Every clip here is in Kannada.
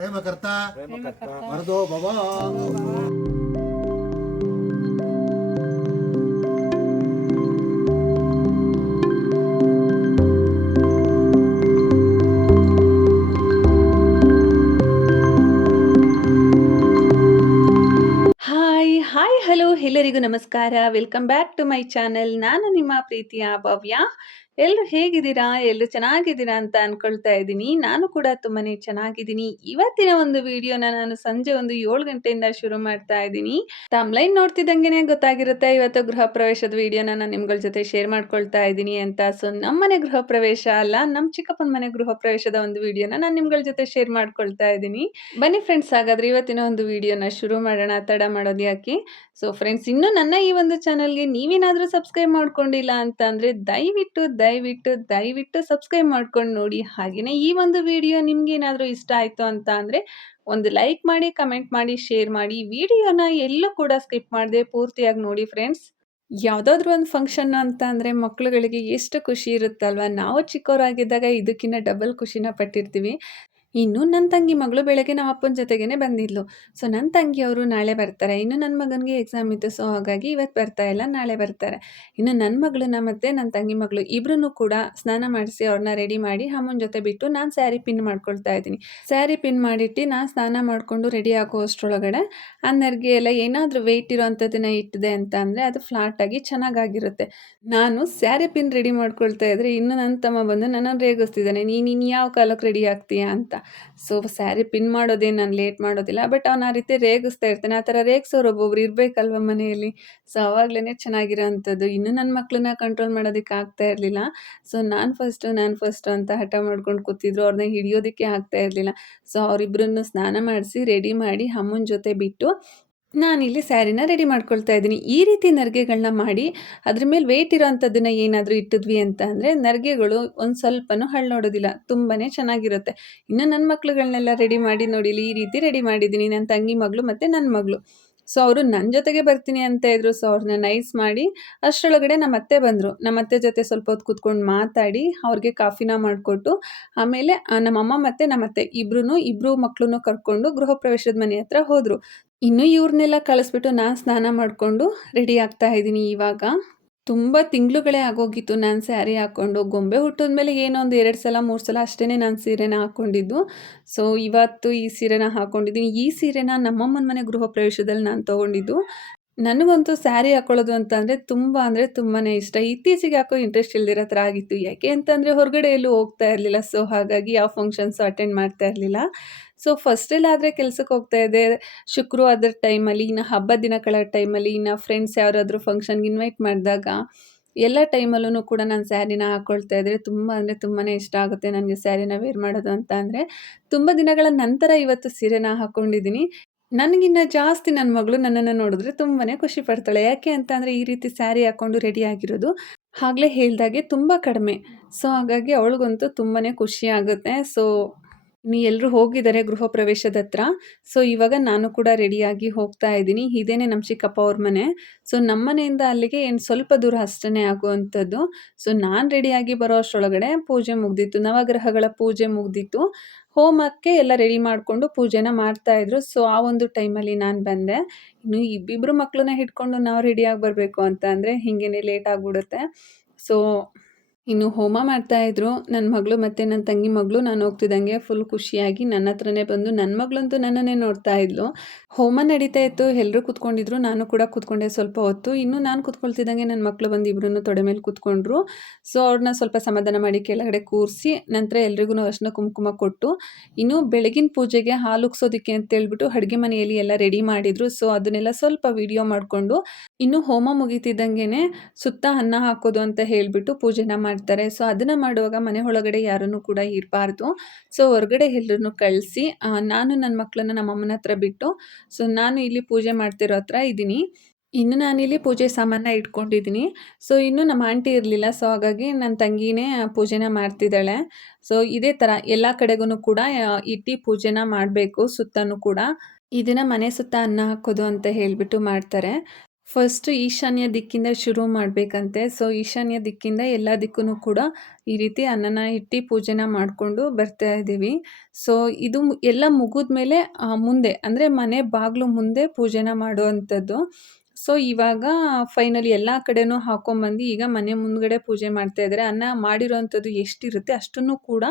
प्रेमकर्ता वरदो भव। ಹಾಯ್ ಹಲೋ ಎಲ್ಲರಿಗೂ ನಮಸ್ಕಾರ. Welcome back to my channel. ನಾನು ನಿಮ್ಮ ಪ್ರೀತಿಯ ಭವ್ಯ. ಎಲ್ಲರೂ ಹೇಗಿದ್ದೀರಾ? ಎಲ್ಲರೂ ಚೆನ್ನಾಗಿದ್ದೀರಾ ಅಂತ ಅನ್ಕೊಳ್ತಾ ಇದ್ದೀನಿ. ನಾನು ಕೂಡ ತುಂಬಾನೇ ಚೆನ್ನಾಗಿದ್ದೀನಿ. ಇವತ್ತಿನ ಒಂದು ವಿಡಿಯೋನ ನಾನು ಸಂಜೆ ಒಂದು 7 ಗಂಟೆಯಿಂದ ಶುರು ಮಾಡ್ತಾ ಇದ್ದೀನಿ. ತಮ್ಲೈನ್ ನೋಡ್ತಿದ್ದಂಗೆನೆ ಗೊತ್ತಾಗಿರುತ್ತೆ ಇವತ್ತು ಗೃಹ ಪ್ರವೇಶದ ವಿಡಿಯೋನ ನಾನು ನಿಮ್ಗಳ ಜೊತೆ ಶೇರ್ ಮಾಡ್ಕೊಳ್ತಾ ಇದ್ದೀನಿ ಅಂತ. ಸೊ ನಮ್ಮನೆ ಗೃಹ ಪ್ರವೇಶ ಅಲ್ಲ, ನಮ್ಮ ಚಿಕ್ಕಪ್ಪನ ಮನೆ ಗೃಹ ಪ್ರವೇಶದ ಒಂದು ವಿಡಿಯೋನ ನಾನು ನಿಮ್ಗಳ ಜೊತೆ ಶೇರ್ ಮಾಡ್ಕೊಳ್ತಾ ಇದ್ದೀನಿ. ಬನ್ನಿ ಫ್ರೆಂಡ್ಸ್, ಹಾಗಾದ್ರೆ ಇವತ್ತಿನ ಒಂದು ವಿಡಿಯೋನ ಶುರು ಮಾಡೋಣ. ತಡ ಮಾಡೋದು ಯಾಕೆ? ಸೊ ಫ್ರೆಂಡ್ಸ್, ಇನ್ನು ನನ್ನ ಈ ಒಂದು ಚಾನಲ್ಗೆ ನೀವೇನಾದರೂ ಸಬ್ಸ್ಕ್ರೈಬ್ ಮಾಡ್ಕೊಂಡಿಲ್ಲ ಅಂತ ಅಂದರೆ ದಯವಿಟ್ಟು ಸಬ್ಸ್ಕ್ರೈಬ್ ಮಾಡ್ಕೊಂಡು ನೋಡಿ. ಹಾಗೆಯೇ ಈ ಒಂದು ವಿಡಿಯೋ ನಿಮ್ಗೆ ಏನಾದರೂ ಇಷ್ಟ ಆಯಿತು ಅಂತ ಅಂದರೆ ಒಂದು ಲೈಕ್ ಮಾಡಿ, ಕಮೆಂಟ್ ಮಾಡಿ, ಶೇರ್ ಮಾಡಿ. ವಿಡಿಯೋನ ಎಲ್ಲೂ ಕೂಡ ಸ್ಕಿಪ್ ಮಾಡದೆ ಪೂರ್ತಿಯಾಗಿ ನೋಡಿ ಫ್ರೆಂಡ್ಸ್. ಯಾವುದಾದ್ರೂ ಒಂದು ಫಂಕ್ಷನ್ ಅಂತ ಅಂದರೆ ಮಕ್ಕಳುಗಳಿಗೆ ಎಷ್ಟು ಖುಷಿ ಇರುತ್ತಲ್ವ. ನಾವು ಚಿಕ್ಕವರಾಗಿದ್ದಾಗ ಇದಕ್ಕಿಂತ ಡಬಲ್ ಖುಷಿನ ಪಟ್ಟಿರ್ತೀವಿ. ಇನ್ನು ನನ್ನ ತಂಗಿ ಮಗಳು ಬೆಳಗ್ಗೆ ನಮ್ಮ ಅಪ್ಪನ ಜೊತೆಗೇ ಬಂದಿದ್ಲು. ಸೊ ನನ್ನ ತಂಗಿಯವರು ನಾಳೆ ಬರ್ತಾರೆ. ಇನ್ನು ನನ್ನ ಮಗನಿಗೆ ಎಕ್ಸಾಮ್ ಇತ್ತು. ಸೊ ಹಾಗಾಗಿ ಇವತ್ತು ಬರ್ತಾ ಇಲ್ಲ, ನಾಳೆ ಬರ್ತಾರೆ. ಇನ್ನು ನನ್ನ ಮಗಳನ್ನ ಮತ್ತು ನನ್ನ ತಂಗಿ ಮಗಳು ಇಬ್ಬರೂ ಕೂಡ ಸ್ನಾನ ಮಾಡಿಸಿ ಅವ್ರನ್ನ ರೆಡಿ ಮಾಡಿ ಅಮ್ಮನ ಜೊತೆ ಬಿಟ್ಟು ನಾನು ಸ್ಯಾರಿ ಪಿನ್ ಮಾಡ್ಕೊಳ್ತಾ ಇದ್ದೀನಿ. ಸ್ಯಾರಿ ಪಿನ್ ಮಾಡಿಟ್ಟು ನಾನು ಸ್ನಾನ ಮಾಡಿಕೊಂಡು ರೆಡಿ ಆಗೋ ಅಷ್ಟರೊಳಗಡೆ ಆ ನೆರಿಗೆ ಎಲ್ಲ ಏನಾದರೂ ವೆಯ್ಟ್ ಇರೋವಂಥದ್ದನ್ನ ಇಟ್ಟಿದೆ ಅಂತ ಅಂದರೆ ಅದು ಫ್ಲಾಟಾಗಿ ಚೆನ್ನಾಗಾಗಿರುತ್ತೆ. ನಾನು ಸ್ಯಾರಿ ಪಿನ್ ರೆಡಿ ಮಾಡ್ಕೊಳ್ತಾ ಇದ್ದರೆ ಇನ್ನು ನನ್ನ ತಮ್ಮ ಬಂದು ನನ್ನನ್ನು ರೇಗಿಸ್ತಿದ್ದಾನೆ, ನೀನು ಯಾವ ಕಾಲಕ್ಕೆ ರೆಡಿ ಆಗ್ತೀಯಾ ಅಂತ. ಸೊ ಸ್ಯಾರಿ ಪಿನ್ ಮಾಡೋದೇನು ನಾನು ಲೇಟ್ ಮಾಡೋದಿಲ್ಲ, ಬಟ್ ಅವ್ನು ಆ ರೀತಿ ರೇಗಿಸ್ತಾ ಇರ್ತಾನೆ. ಆ ಥರ ರೇಗಿಸೋರು ಒಬ್ಬೊಬ್ರು ಇರಬೇಕಲ್ವ ಮನೆಯಲ್ಲಿ. ಸೊ ಅವಾಗಲೇ ಚೆನ್ನಾಗಿರೋ ಅಂಥದ್ದು. ಇನ್ನೂ ನನ್ನ ಮಕ್ಕಳನ್ನ ಕಂಟ್ರೋಲ್ ಮಾಡೋದಕ್ಕೆ ಆಗ್ತಾ ಇರಲಿಲ್ಲ. ಸೊ ನಾನು ಫಸ್ಟು ಅಂತ ಹಠ ಮಾಡ್ಕೊಂಡು ಕೂತಿದ್ರು. ಅವ್ರನ್ನ ಹಿಡಿಯೋದಕ್ಕೆ ಆಗ್ತಾ ಇರಲಿಲ್ಲ. ಸೊ ಅವರಿಬ್ಬರನ್ನು ಸ್ನಾನ ಮಾಡಿಸಿ ರೆಡಿ ಮಾಡಿ ಅಮ್ಮನ ಜೊತೆ ಬಿಟ್ಟು ನಾನಿಲ್ಲಿ ಸ್ಯಾರಿನ ರೆಡಿ ಮಾಡ್ಕೊಳ್ತಾ ಇದ್ದೀನಿ. ಈ ರೀತಿ ನರಿಗೆಗಳನ್ನ ಮಾಡಿ ಅದ್ರ ಮೇಲೆ ವೆಯ್ಟ್ ಇರೋವಂಥದ್ದನ್ನು ಏನಾದರೂ ಇಟ್ಟಿದ್ವಿ ಅಂತ ಅಂದರೆ ನರಿಗೆಗಳು ಒಂದು ಸ್ವಲ್ಪನೂ ಹಳ್ಳೋಡೋದಿಲ್ಲ, ತುಂಬಾ ಚೆನ್ನಾಗಿರುತ್ತೆ. ಇನ್ನು ನನ್ನ ಮಕ್ಳುಗಳನ್ನೆಲ್ಲ ರೆಡಿ ಮಾಡಿ ನೋಡಿ, ಈ ರೀತಿ ರೆಡಿ ಮಾಡಿದ್ದೀನಿ. ನನ್ನ ತಂಗಿ ಮಗಳು ಮತ್ತು ನನ್ನ ಮಗಳು. ಸೊ ಅವರು ನನ್ನ ಜೊತೆಗೆ ಬರ್ತೀನಿ ಅಂತ ಇದ್ರು. ಸೊ ಅವ್ರನ್ನ ನೈಸ್ ಮಾಡಿ ಅಷ್ಟರೊಳಗಡೆ ನಮ್ಮ ಅತ್ತೆ ಬಂದರು. ನಮ್ಮ ಅತ್ತೆ ಜೊತೆ ಸ್ವಲ್ಪ ಹೊತ್ತು ಕೂತ್ಕೊಂಡು ಮಾತಾಡಿ ಅವ್ರಿಗೆ ಕಾಫಿನ ಮಾಡಿಕೊಟ್ಟು ಆಮೇಲೆ ನಮ್ಮಮ್ಮ ಮತ್ತು ನಮ್ಮ ಅತ್ತೆ ಇಬ್ಬರು ಮಕ್ಕಳನ್ನು ಕರ್ಕೊಂಡು ಗೃಹ ಪ್ರವೇಶದ ಮನೆ ಹತ್ರ ಹೋದರು. ಇನ್ನು ಇವ್ರನ್ನೆಲ್ಲ ಕಳಿಸ್ಬಿಟ್ಟು ನಾನು ಸ್ನಾನ ಮಾಡಿಕೊಂಡು ರೆಡಿ ಆಗ್ತಾ ಇದ್ದೀನಿ. ಇವಾಗ ತುಂಬ ತಿಂಗಳುಗಳೇ ಆಗೋಗಿತ್ತು ನಾನು ಸ್ಯಾರಿ ಹಾಕ್ಕೊಂಡು. ಗೊಂಬೆ ಹುಟ್ಟಿದ್ಮೇಲೆ ಏನೋ ಒಂದು 2 ಸಲ 3 ಸಲ ಅಷ್ಟೇ ನಾನು ಸೀರೆನ ಹಾಕ್ಕೊಂಡಿದ್ದು. ಸೊ ಇವತ್ತು ಈ ಸೀರೆನ ಹಾಕ್ಕೊಂಡಿದ್ದೀನಿ. ಈ ಸೀರೆನ ನಮ್ಮಮ್ಮನ ಮನೆ ಗೃಹ ಪ್ರವೇಶದಲ್ಲಿ ನಾನು ತೊಗೊಂಡಿದ್ದು. ನನಗಂತೂ ಸ್ಯಾರಿ ಹಾಕ್ಕೊಳ್ಳೋದು ಅಂತ ಅಂದರೆ ತುಂಬಾ ಇಷ್ಟ. ಇತ್ತೀಚೆಗೆ ಯಾಕೋ ಇಂಟ್ರೆಸ್ಟ್ ಇಲ್ದಿರೋ ಥರ ಆಗಿತ್ತು. ಯಾಕೆ ಅಂತಂದರೆ ಹೊರಗಡೆ ಎಲ್ಲೂ ಹೋಗ್ತಾ ಇರಲಿಲ್ಲ. ಸೊ ಹಾಗಾಗಿ ಯಾವ ಫಂಕ್ಷನ್ಸು ಅಟೆಂಡ್ ಮಾಡ್ತಾ ಇರಲಿಲ್ಲ. ಸೊ ಫಸ್ಟಲ್ಲಾದರೆ ಕೆಲ್ಸಕ್ಕೆ ಹೋಗ್ತಾ ಇದ್ದೆ. ಶುಕ್ರವಾರದ ಟೈಮಲ್ಲಿ, ಇನ್ನು ಹಬ್ಬದ ದಿನಗಳ ಟೈಮಲ್ಲಿ, ಇನ್ನು ಫ್ರೆಂಡ್ಸ್ ಯಾರಾದರೂ ಫಂಕ್ಷನ್ಗೆ ಇನ್ವೈಟ್ ಮಾಡಿದಾಗ ಎಲ್ಲ ಟೈಮಲ್ಲೂ ಕೂಡ ನಾನು ಸ್ಯಾರಿನ ಹಾಕ್ಕೊಳ್ತಾ ಇದ್ದರೆ ತುಂಬಾ ಇಷ್ಟ ಆಗುತ್ತೆ ನನಗೆ ಸ್ಯಾರಿನ ವೇರ್ ಮಾಡೋದು ಅಂತ ಅಂದರೆ. ತುಂಬ ದಿನಗಳ ನಂತರ ಇವತ್ತು ಸೀರೆನ ಹಾಕ್ಕೊಂಡಿದ್ದೀನಿ. ನನಗಿನ್ನ ಜಾಸ್ತಿ ನನ್ನ ಮಗಳು ನನ್ನನ್ನು ನೋಡಿದ್ರೆ ತುಂಬಾ ಖುಷಿ ಪಡ್ತಾಳೆ. ಯಾಕೆ ಅಂತ ಅಂದರೆ ಈ ರೀತಿ ಸ್ಯಾರಿ ಹಾಕ್ಕೊಂಡು ರೆಡಿ ಆಗಿರೋದು ಆಗಲೇ ಹೇಳ್ದಾಗೆ ತುಂಬ ಕಡಿಮೆ. ಸೊ ಹಾಗಾಗಿ ಅವಳಿಗಂತೂ ತುಂಬಾ ಖುಷಿ ಆಗುತ್ತೆ. ಸೊ ಇನ್ನು ಎಲ್ಲರೂ ಹೋಗಿದ್ದಾರೆ ಗೃಹ ಪ್ರವೇಶದ ಹತ್ರ. ಸೊ ಇವಾಗ ನಾನು ಕೂಡ ರೆಡಿಯಾಗಿ ಹೋಗ್ತಾ ಇದ್ದೀನಿ. ಇದೇನೆ ನಮ್ಮ ಚಿಕ್ಕಪ್ಪ ಅವ್ರ ಮನೆ. ಸೊ ನಮ್ಮ ಮನೆಯಿಂದ ಅಲ್ಲಿಗೆ ಏನು ಸ್ವಲ್ಪ ದೂರ ಅಷ್ಟೇ ಆಗುವಂಥದ್ದು. ಸೊ ನಾನು ರೆಡಿಯಾಗಿ ಬರೋ ಅಷ್ಟರೊಳಗಡೆ ಪೂಜೆ ಮುಗ್ದಿತ್ತು. ನವಗ್ರಹಗಳ ಪೂಜೆ ಮುಗ್ದಿತ್ತು. ಹೋಮಕ್ಕೆ ಎಲ್ಲ ರೆಡಿ ಮಾಡಿಕೊಂಡು ಪೂಜೆನ ಮಾಡ್ತಾಯಿದ್ರು. ಸೊ ಆ ಒಂದು ಟೈಮಲ್ಲಿ ನಾನು ಬಂದೆ. ಇನ್ನು ಇಬ್ಬಿಬ್ಬರು ಮಕ್ಕಳನ್ನ ಹಿಡ್ಕೊಂಡು ನಾವು ರೆಡಿಯಾಗಿ ಬರಬೇಕು ಅಂತ ಅಂದರೆ ಹೀಗೇ ಲೇಟ್ ಆಗಿಬಿಡುತ್ತೆ. ಸೊ ಇನ್ನು ಹೋಮ ಮಾಡ್ತಾಯಿದ್ರು ನನ್ನ ಮಗಳು ಮತ್ತು ನನ್ನ ತಂಗಿ ಮಗಳು. ನಾನು ಹೋಗ್ತಿದ್ದಂಗೆ ಫುಲ್ ಖುಷಿಯಾಗಿ ನನ್ನ ಹತ್ರನೇ ಬಂದು, ನನ್ನ ಮಗಳಂತೂ ನನ್ನನ್ನೇ ನೋಡ್ತಾ ಇದ್ಲು. ಹೋಮ ನಡೀತಾ ಇತ್ತು, ಎಲ್ಲರೂ ಕೂತ್ಕೊಂಡಿದ್ರು, ನಾನು ಕೂಡ ಕೂತ್ಕೊಂಡೆ ಸ್ವಲ್ಪ ಹೊತ್ತು. ಇನ್ನು ನಾನು ಕೂತ್ಕೊಳ್ತಿದ್ದಂಗೆ ನನ್ನ ಮಕ್ಕಳು ಬಂದು ಇಬ್ಬರೂ ತೊಡೆ ಮೇಲೆ ಕೂತ್ಕೊಂಡ್ರು. ಸೊ ಅವ್ರನ್ನ ಸ್ವಲ್ಪ ಸಮಾಧಾನ ಮಾಡಿ ಕೆಳಗಡೆ ಕೂರಿಸಿ ನಂತರ ಎಲ್ರಿಗೂ ಅರಿಶಿನ ಕುಂಕುಮ ಕೊಟ್ಟು ಇನ್ನು ಬೆಳಗಿನ ಪೂಜೆಗೆ ಹಾಲು ಉಗ್ಸೋದಕ್ಕೆ ಅಂತೇಳ್ಬಿಟ್ಟು ಅಡುಗೆ ಮನೆಯಲ್ಲಿ ಎಲ್ಲ ರೆಡಿ ಮಾಡಿದರು. ಸೊ ಅದನ್ನೆಲ್ಲ ಸ್ವಲ್ಪ ವಿಡಿಯೋ ಮಾಡಿಕೊಂಡು ಇನ್ನು ಹೋಮ ಮುಗೀತಿದ್ದಂಗೆ ಸುತ್ತ ಅನ್ನ ಹಾಕೋದು ಅಂತ ಹೇಳಿಬಿಟ್ಟು ಪೂಜೆನ ಮಾಡ್ತಾರೆ. ಸೊ ಅದನ್ನು ಮಾಡುವಾಗ ಮನೆ ಒಳಗಡೆ ಯಾರನ್ನು ಕೂಡ ಇರಬಾರ್ದು. ಸೊ ಹೊರಗಡೆ ಎಲ್ಲರನ್ನು ಕಳಿಸಿ ನಾನು ನನ್ನ ಮಕ್ಕಳನ್ನ ನಮ್ಮ ಅಮ್ಮನ ಹತ್ರ ಬಿಟ್ಟು ಸೊ ನಾನು ಇಲ್ಲಿ ಪೂಜೆ ಮಾಡ್ತಿರೋ ಹತ್ರ ಇದ್ದೀನಿ. ಇನ್ನು ನಾನಿಲ್ಲಿ ಪೂಜೆ ಸಾಮಾನ ಇಟ್ಕೊಂಡಿದ್ದೀನಿ. ಸೊ ಇನ್ನು ನಮ್ಮ ಆಂಟಿ ಇರಲಿಲ್ಲ. ಸೊ ಹಾಗಾಗಿ ನನ್ನ ತಂಗಿನೇ ಪೂಜೆನ ಮಾಡ್ತಿದ್ದಾಳೆ. ಸೊ ಇದೇ ಥರ ಎಲ್ಲ ಕಡೆಗೂ ಕೂಡ ಇಟ್ಟು ಪೂಜೆನ ಮಾಡಬೇಕು. ಸುತ್ತನೂ ಕೂಡ ಇದನ್ನು ಮನೆ ಸುತ್ತ ಅನ್ನ ಹಾಕೋದು ಅಂತ ಹೇಳಿಬಿಟ್ಟು ಮಾಡ್ತಾರೆ. ಫಸ್ಟು ಈಶಾನ್ಯ ದಿಕ್ಕಿಂದ ಶುರು ಮಾಡಬೇಕಂತೆ. ಸೊ, ಈಶಾನ್ಯ ದಿಕ್ಕಿಂದ ಎಲ್ಲ ದಿಕ್ಕೂ ಕೂಡ ಈ ರೀತಿ ಅನ್ನನ ಇಟ್ಟು ಪೂಜೆನ ಮಾಡಿಕೊಂಡು ಬರ್ತಾ ಇದ್ದೀವಿ. ಸೊ, ಇದು ಎಲ್ಲ ಮುಗಿದ್ಮೇಲೆ ಮುಂದೆ ಅಂದರೆ ಮನೆ ಬಾಗಿಲು ಮುಂದೆ ಪೂಜೆನ ಮಾಡುವಂಥದ್ದು. ಸೊ, ಇವಾಗ ಫೈನಲಿ ಎಲ್ಲ ಕಡೆನೂ ಹಾಕೊಂಬಂದು ಈಗ ಮನೆ ಮುಂದ್ಗಡೆ ಪೂಜೆ ಮಾಡ್ತಾ ಇದ್ದಾರೆ. ಅನ್ನ ಮಾಡಿರೋವಂಥದ್ದು ಎಷ್ಟಿರುತ್ತೆ ಅಷ್ಟನ್ನು ಕೂಡ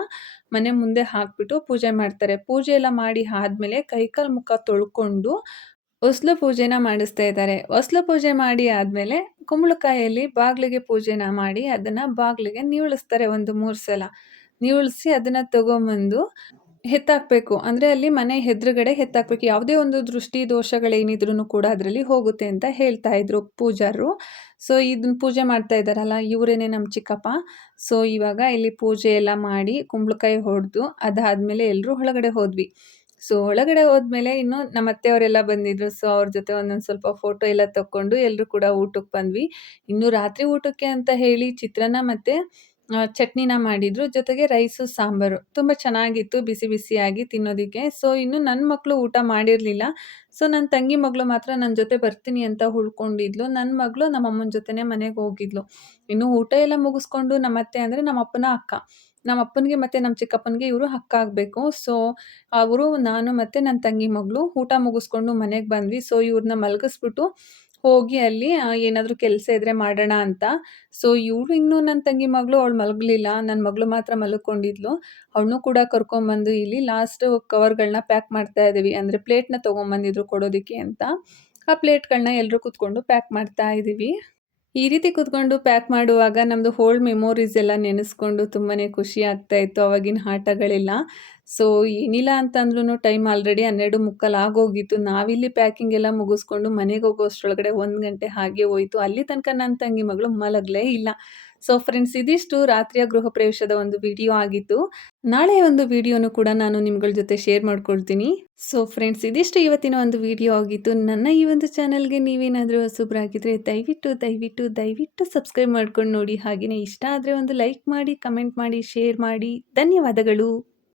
ಮನೆ ಮುಂದೆ ಹಾಕ್ಬಿಟ್ಟು ಪೂಜೆ ಮಾಡ್ತಾರೆ. ಪೂಜೆ ಎಲ್ಲ ಮಾಡಿ ಆದಮೇಲೆ ಕೈಕಾಲು ಮುಖ ತೊಳ್ಕೊಂಡು ಹೊಸ್ಲು ಪೂಜೆನ ಮಾಡಿಸ್ತಾ ಇದ್ದಾರೆ. ಹೊಸ್ಲು ಪೂಜೆ ಮಾಡಿ ಆದಮೇಲೆ ಕುಂಬಳಕಾಯಲ್ಲಿ ಬಾಗಿಲಿಗೆ ಪೂಜೆನ ಮಾಡಿ ಅದನ್ನು ಬಾಗಿಲಿಗೆ ನಿವುಳಿಸ್ತಾರೆ ಒಂದು 3 ಸಲ. ನಿವುಳಿಸಿ ಅದನ್ನು ತಗೊಂಬಂದು ಎತ್ತಾಕಬೇಕು. ಅಂದರೆ ಅಲ್ಲಿ ಮನೆ ಎದುರುಗಡೆ ಎತ್ತಾಕಬೇಕು. ಯಾವುದೇ ಒಂದು ದೃಷ್ಟಿ ದೋಷಗಳೇನಿದ್ರೂ ಕೂಡ ಅದರಲ್ಲಿ ಹೋಗುತ್ತೆ ಅಂತ ಹೇಳ್ತಾ ಇದ್ರು ಪೂಜಾರರು. ಸೊ, ಇದನ್ನ ಪೂಜೆ ಮಾಡ್ತಾ ಇದ್ದಾರಲ್ಲ ಇವರೇನೆ ನಮ್ಮ ಚಿಕ್ಕಪ್ಪ. ಸೊ, ಇವಾಗ ಇಲ್ಲಿ ಪೂಜೆ ಎಲ್ಲ ಮಾಡಿ ಕುಂಬಳಕಾಯಿ ಹೊಡೆದು ಅದಾದಮೇಲೆ ಎಲ್ಲರೂ ಒಳಗಡೆ ಹೋದ್ವಿ. ಸೊ, ಒಳಗಡೆ ಹೋದ್ಮೇಲೆ ಇನ್ನು ನಮ್ಮ ಅತ್ತೆಯವರೆಲ್ಲ ಬಂದಿದ್ರು. ಸೊ, ಅವ್ರ ಜೊತೆ ಒಂದೊಂದು ಸ್ವಲ್ಪ ಫೋಟೋ ಎಲ್ಲ ತಕ್ಕೊಂಡು ಎಲ್ಲರೂ ಕೂಡ ಊಟಕ್ಕೆ ಬಂದ್ವಿ. ಇನ್ನು ರಾತ್ರಿ ಊಟಕ್ಕೆ ಅಂತ ಹೇಳಿ ಚಿತ್ರಾನ್ನ ಮತ್ತು ಚಟ್ನಿನ ಮಾಡಿದ್ರು. ಜೊತೆಗೆ ರೈಸು, ಸಾಂಬಾರು ತುಂಬ ಚೆನ್ನಾಗಿತ್ತು ಬಿಸಿ ಬಿಸಿಯಾಗಿ ತಿನ್ನೋದಕ್ಕೆ. ಸೊ, ಇನ್ನು ನನ್ನ ಮಕ್ಕಳು ಊಟ ಮಾಡಿರಲಿಲ್ಲ. ಸೊ, ನನ್ನ ತಂಗಿ ಮಗಳು ಮಾತ್ರ ನನ್ನ ಜೊತೆ ಬರ್ತೀನಿ ಅಂತ ಉಳ್ಕೊಂಡಿದ್ಲು. ನನ್ನ ಮಗಳು ನಮ್ಮ ಅಮ್ಮನ ಜೊತೆನೇ ಮನೆಗೆ ಹೋಗಿದ್ಲು. ಇನ್ನು ಊಟ ಎಲ್ಲ ಮುಗಿಸ್ಕೊಂಡು ನಮ್ಮ ಅತ್ತೆ ಅಂದರೆ ನಮ್ಮ ಅಪ್ಪನ ಅಕ್ಕ. ನಮ್ಮ ಅಪ್ಪನಿಗೆ ಮತ್ತು ನಮ್ಮ ಚಿಕ್ಕಪ್ಪನಿಗೆ ಇವರು ಅಕ್ಕ ಆಗಬೇಕು. ಸೊ, ಅವರು, ನಾನು ಮತ್ತು ನನ್ನ ತಂಗಿ ಮಗಳು ಊಟ ಮುಗಿಸ್ಕೊಂಡು ಮನೆಗೆ ಬಂದ್ವಿ. ಸೊ, ಇವ್ರನ್ನ ಮಲಗಿಸ್ಬಿಟ್ಟು ಹೋಗಿ ಅಲ್ಲಿ ಏನಾದರೂ ಕೆಲಸ ಇದ್ದರೆ ಮಾಡೋಣ ಅಂತ. ಸೊ, ಇವಳು ಇನ್ನೂ ನನ್ನ ತಂಗಿ ಮಗಳು ಅವಳು ಮಲಗಲಿಲ್ಲ. ನನ್ನ ಮಗಳು ಮಾತ್ರ ಮಲ್ಕೊಂಡಿದ್ಲು. ಅವಳನ್ನೂ ಕೂಡ ಕರ್ಕೊಂಬಂದು ಇಲ್ಲಿ ಲಾಸ್ಟು ಕವರ್ಗಳನ್ನ ಪ್ಯಾಕ್ ಮಾಡ್ತಾ ಇದ್ದೀವಿ. ಅಂದರೆ ಪ್ಲೇಟ್ನ ತೊಗೊಂಬಂದಿದ್ರು ಕೊಡೋದಕ್ಕೆ ಅಂತ. ಆ ಪ್ಲೇಟ್ಗಳನ್ನ ಎಲ್ಲರೂ ಕೂತ್ಕೊಂಡು ಪ್ಯಾಕ್ ಮಾಡ್ತಾ ಇದ್ದೀವಿ. ಈ ರೀತಿ ಕೂತ್ಕೊಂಡು ಪ್ಯಾಕ್ ಮಾಡುವಾಗ ನಮ್ಮದು ಓಲ್ಡ್ ಮೆಮೊರೀಸ್ ಎಲ್ಲ ನೆನೆಸ್ಕೊಂಡು ತುಂಬಾ ಖುಷಿ ಆಗ್ತಾಯಿತ್ತು ಆವಾಗಿನ ಆಟಗಳೆಲ್ಲ. ಸೊ, ಏನಿಲ್ಲ ಅಂತಂದ್ರೂ ಟೈಮ್ ಆಲ್ರೆಡಿ 12:45 ಆಗೋಗಿತ್ತು. ನಾವಿಲ್ಲಿ ಪ್ಯಾಕಿಂಗ್ ಎಲ್ಲ ಮುಗಿಸ್ಕೊಂಡು ಮನೆಗೆ ಹೋಗೋಷ್ಟರೊಳಗಡೆ 1 ಗಂಟೆ ಹಾಗೆ ಹೋಯಿತು. ಅಲ್ಲಿ ತನಕ ನನ್ನ ತಂಗಿ ಮಗಳು ಮಲಗಲೇ ಇಲ್ಲ. ಸೊ, ಫ್ರೆಂಡ್ಸ್, ಇದಿಷ್ಟು ರಾತ್ರಿಯ ಗೃಹ ಪ್ರವೇಶದ ಒಂದು ವಿಡಿಯೋ ಆಗಿತ್ತು. ನಾಳೆ ಒಂದು ವಿಡಿಯೋನು ಕೂಡ ನಾನು ನಿಮ್ಗಳ ಜೊತೆ ಶೇರ್ ಮಾಡ್ಕೊಳ್ತೀನಿ. ಸೊ, ಫ್ರೆಂಡ್ಸ್, ಇದಿಷ್ಟು ಇವತ್ತಿನ ಒಂದು ವಿಡಿಯೋ ಆಗಿತ್ತು. ನನ್ನ ಈ ಒಂದು ಚಾನಲ್ಗೆ ನೀವೇನಾದರೂ ಹೊಸಬ್ರಾಗಿದ್ದರೆ ದಯವಿಟ್ಟು ಸಬ್ಸ್ಕ್ರೈಬ್ ಮಾಡ್ಕೊಂಡು ನೋಡಿ. ಹಾಗೆಯೇ ಇಷ್ಟ ಆದರೆ ಒಂದು ಲೈಕ್ ಮಾಡಿ, ಕಮೆಂಟ್ ಮಾಡಿ, ಶೇರ್ ಮಾಡಿ. ಧನ್ಯವಾದಗಳು.